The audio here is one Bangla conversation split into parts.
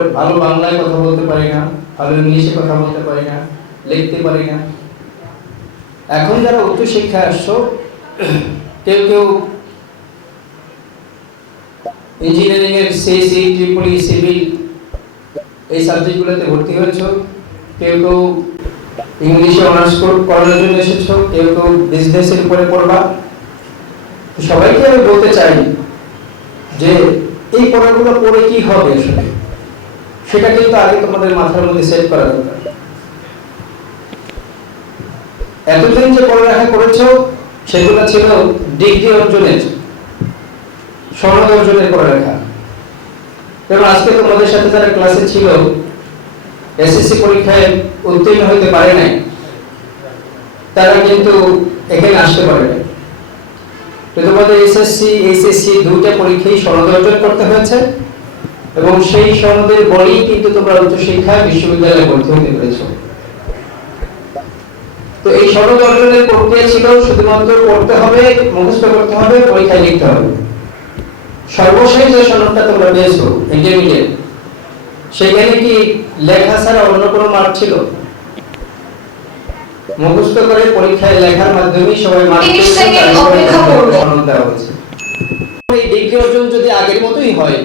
ভালো বাংলায় কথা বলতে পারি না, ভালো ইংলিশে কথা বলতে পারি না, লিখতে পারি না। এখন যারা উচ্চ শিক্ষায় আসছো, কেউ কেউ ইঞ্জিনিয়ারিং এর সিএসি ট্রিপলি সিভিল এই সাবজেক্টগুলোতে ভর্তি হয়েছো, কেউ কেউ ইংলিশে অনার্স করার জন্য এসেছ, কেউ কেউ বিজনেসের উপরে পড়বা। সবাইকে আমি বলতে চাই যে এই পড়াগুলো পড়ে কি হবে আসলে? সেটা কিন্তু আগে তোমাদের মাথার মধ্যে সেট করা দরকার। এতদিন যে পড়ালেখা করেছ, সেগুলো ছিল ডিগ্রি অর্জনের সনদ অর্জনের পড়ালেখা। এবং আজকে তোমাদের সাথে যারা ক্লাসে ছিল এসএসসি পরীক্ষায় উত্তীর্ণ হতে পারে নাই, তারা কিন্তু এখানে আসতে পারে নাই। তো তোমাদের এসএসসি এইচএসসি দুইটা পরীক্ষায় সনদ অর্জন করতে হয়েছে। এবং সেই সনদের বলেই কিন্তু তোমরা উচ্চশিক্ষা বিশ্ববিদ্যালয়ে ভর্তি হতে পেরেছ। তো এই সনদ অর্জনের প্রক্রিয়া ছিল শুধুমাত্র পড়তে হবে মুখস্থ করতে হবে পরীক্ষায় লিখতে হবে। সর্বশেষ যে সনদটা তোমরা পেয়েছ ইন্টারমিডিয়েট সেখানে কি লেখা ছাড়া অন্য কোনো মার্ক ছিল? মুখস্থ করে পরীক্ষায় লেখার মাধ্যমেই সবাই মার্ক পেয়েছে, এই ডিগ্রি অর্জন যদি আগের মতোই হয়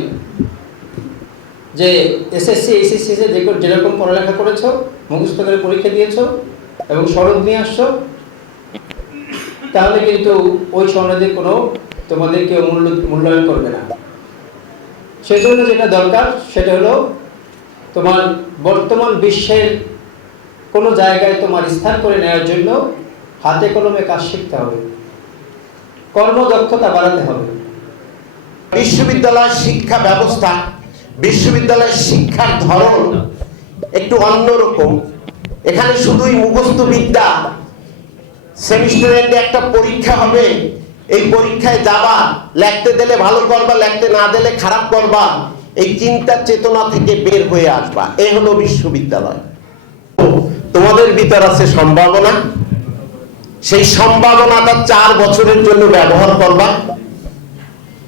যে এসএসসি এইচএসসি তে যে- যেরকম পড়ালেখা করেছ, মুখস্থ করে পরীক্ষা দিয়েছ এবং সনদ নিয়ে আসছো, তাহলে কিন্তু ওই সনদে কোনো তোমাদের কেউ মূল্য, মূল্যায়ন করবে না। সেজন্য যেটা দরকার, সেটা হলো তোমার বর্তমান বিশ্বের কোনো জায়গায় তোমার স্থান করে নেওয়ার জন্য হাতে কলমে কাজ শিখতে হবে। কর্মদক্ষতা বাড়াতে হবে। বিশ্ববিদ্যালয় শিক্ষা ব্যবস্থা বিশ্ববিদ্যালয়ের শিক্ষার ধরন একটু অন্যরকম এখানে শুধুই মুখস্থ বিদ্যা। সেমিস্টার এন্ডে একটা পরীক্ষা হবে। এই পরীক্ষায় যাবা লিখতে দিলে ভালো করবা লিখতে না দিলে খারাপ করবা। এই চিন্তার চেতনা থেকে বের হয়ে আসবা। এ হলো বিশ্ববিদ্যালয়। তোমাদের ভিতর আছে সম্ভাবনা? সেই সম্ভাবনাটা চার বছরের জন্য ব্যবহার করবা।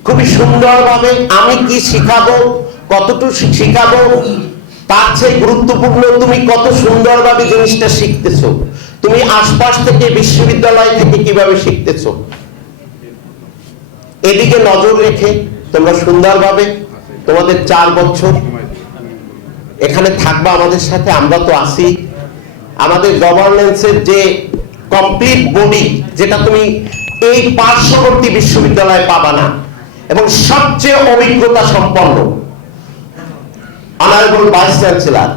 খুবই সুন্দরভাবে আমি কি শিখাবো? কতটুকু শিখাবো? তার চেয়ে গুরুত্বপূর্ণ তুমি কত সুন্দরভাবে জিনিসটা শিখতেছো? তুমি আশপাশ থেকে, বিশ্ববিদ্যালয় থেকে কীভাবে শিখতেছো? এদিকে নজর রেখে তোমরা সুন্দরভাবে তোমাদের চার বছর এখানে থাকবা আমাদের সাথে, আমরা তো আছি। আমাদের গভর্নেন্সের যে কমপ্লিট বডি যেটা তুমি এই পার্শ্ববর্তী বিশ্ববিদ্যালয়ে পাবা না। এবং সবচেয়ে অভিজ্ঞতা সম্পন্ন। Honourable vice chancellor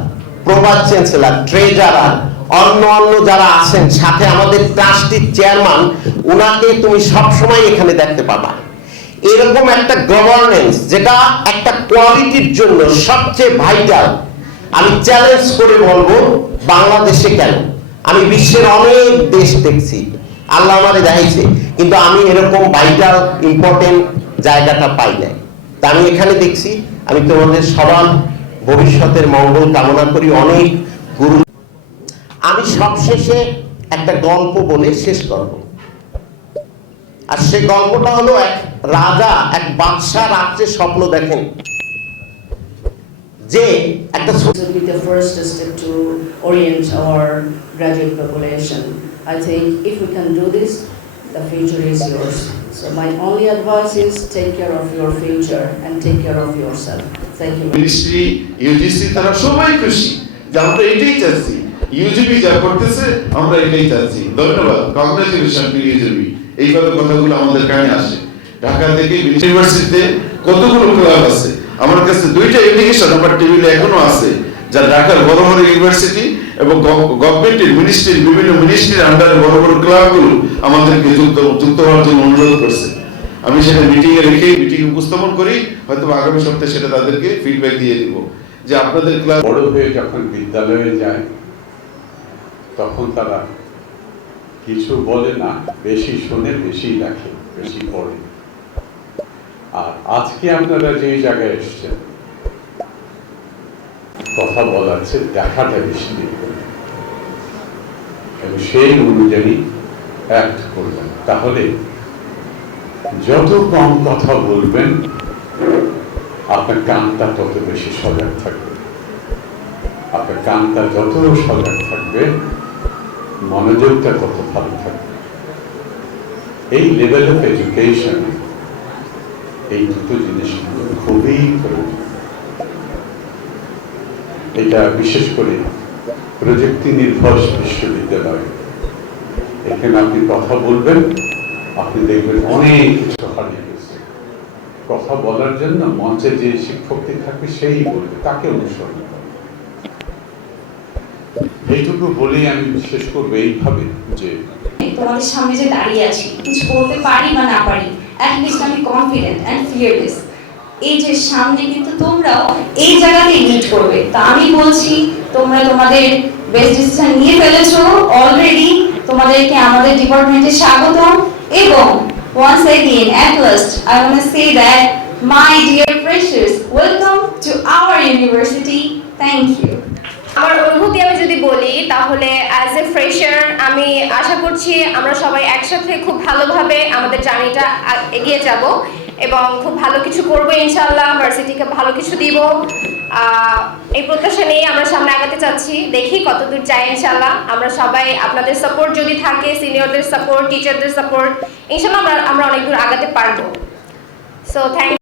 pro vice chancellor treasurer অন্য অন্য যারা আছেন, সাথে আমাদের ট্রাস্টির চেয়ারম্যান উনাকে তুমি এখানে দেখতে পাবা। এরকম একটা গভর্নেন্স যেটা একটা কোয়ালিটির জন্য সবচেয়ে ভাইটাল আমি চ্যালেঞ্জ করে বলব, বাংলাদেশে কেন? আমি বিশ্বের অনেক দেশ দেখছি। আল্লাহ আমারে দেখাইছে, কিন্তু আমি এরকম ভাইটাল ইম্পর্টেন্ট জায়গাটা পাই নাই। তা আমি এখানে দেখছি, আমি তোমাদের সবার ভবিষ্যতের মঙ্গল কামনা করি অনেক গুরু আমি সবশেষে একটা গল্প বলে শেষ করব আর সে গল্পটা হলো এক রাজা এক বাদশাহ রাত্রে স্বপ্ন দেখেন যে একটা be the. I think if we can do the future is yours. So my only advice is take care of your future and take care of yourself. Ministry UGC তারা সবাই খুশি যে আমরা এটাই চাচ্ছি। ইউজিবি যা করতেছে, আমরা এটাই চাচ্ছি। ধন্যবাদ। কংগ্রেচুলেশন টু ইউজিবি এইভাবে কথাগুলো আমাদের কানে আসে। ঢাকা থেকে ইউনিভার্সিটিতে কতগুলো ক্লাব আছে? আমার কাছে দুইটা ইন্ডিকেশন আমার টেবিলে এখনও আছে, যা ঢাকার বড় বড় ইউনিভার্সিটি এবং গভর্নমেন্টের মিনিস্ট্রির বিভিন্ন মিনিস্ট্রির আন্ডারে বড় বড় ক্লাবগুলো আমাদেরকে যুক্ত যুক্ত হওয়ার জন্য অনুরোধ করছে। আমি সেটা মিটিং এ রেখে মিটিং উপস্থাপন করি হয়তো আগামী সপ্তাহে সেটা তাদেরকে ফিডব্যাক দিয়ে দিব যে আপনাদের ক্লাস বড় হয়ে যখন বিদ্যালয়ে যায়, তখন তারা কিছু বলে না, বেশি শোনে, বেশি লেখে বেশি পড়ে। আর আজকে আপনারা যে জায়গায় এসছেন, কথা বলার চেয়ে দেখাটা বেশি এবং সেই অনুযায়ী অ্যাক্ট করবেন। তাহলে যত কম কথা বলবেন, আপনার কানটা তত বেশি সজাগ থাকবে। আপনার কানটা যত সজাগ থাকবে, মনোযোগটা তত ভালো থাকবে। এই লেভেল অফ এডুকেশন এই দুটো জিনিস খুবই এটা বিশেষ করে প্রযুক্তি নির্ভর বিশ্ববিদ্যালয়। এখানে আপনি কথা বলবেন আপনি দেখবেন, অনেক কিছু হারিয়ে গেছে। কথা বলার জন্য মঞ্চে যে শিক্ষকটি থাকবে, সেই বলবে, তাকে অনুসরণ এইটুকু আমি শেষ করব এইভাবে যে তোমাদের সামনে যে দাঁড়িয়ে আছি, কিছু বলতে পারি বা না পারি আমি কনফিডেন্ট অ্যান্ড ফিয়ারলেস এই যে সামনে কিন্তু তোমরাও এই জায়গাতে লিড করবে। তা আমি বলছি, তোমরা তোমাদের বেস্ট ডিসিশন নিয়ে ফেলেছো। অলরেডি তোমাদেরকে আমাদের ডিপার্টমেন্টে স্বাগতম। এবং once again, at last, I want to say that, my dear freshers welcome to our university. Thank you. আমার অনুভূতি আমি যদি বলি, তাহলে অ্যাজ এ ফ্রেশার আমি আশা করছি আমরা সবাই একসাথে খুব ভালোভাবে আমাদের জার্নিটা এগিয়ে যাব এবং খুব ভালো কিছু করব ইনশাল্লাহ ভার্সিটিকে ভালো কিছু দিব। এই প্রত্যাশা নিয়ে আমরা সামনে আগাতে চাচ্ছি। দেখি কতদূর যাই ইনশাল্লাহ আমরা সবাই আপনাদের সাপোর্ট যদি থাকে সিনিয়রদের সাপোর্ট টিচারদের সাপোর্ট ইনশাল্লাহ আমরা আমরা অনেক দূর আগাতে পারব। So thank